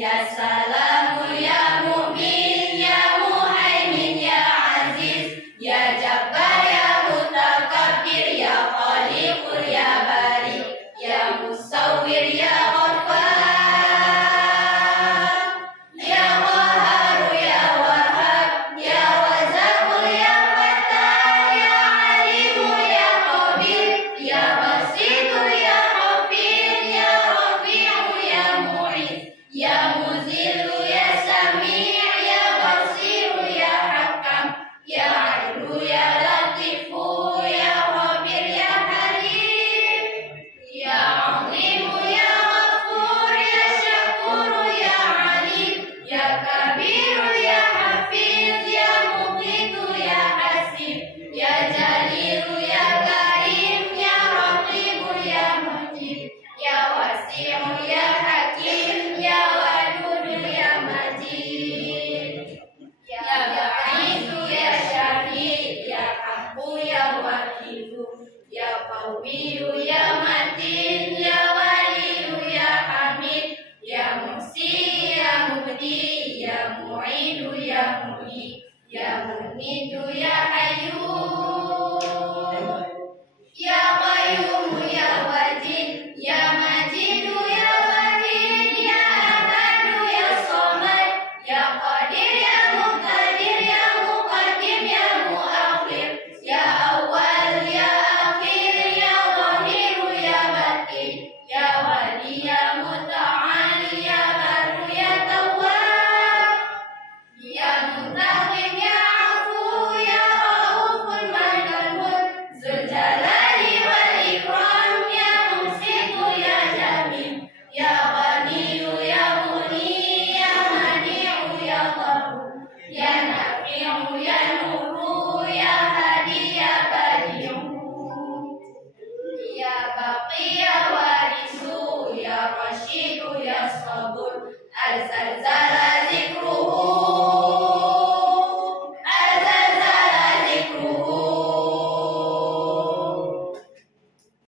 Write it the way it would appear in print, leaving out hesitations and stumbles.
Ya Salamu ya Mu'min ya Muhaimin ya Aziz, ya Jabbar ya Mutakabbir ya Khaliqur ya Bari, ya Musawwir ya Ghaffar, ya Qahhar ya Wahhab, ya Razzaq ya Fattah, ya Alim ya Khabir, ya Basit ya Hafid, ya Rafi'u ya Mu'iz, ya Muzillu ya Sami', ya Basiru ya Hakam, ya Adlu ya Latifu, ya Khabir ya Halim, ya Azimu ya Ghafur, ya Syakuru ya Alim, ya Kabiru ya Hafiz, ya Muqitu ya Hasib, ya Jalilu ya Karim, ya Raqibu ya Mujib, ya Wasi'u ya Hakim,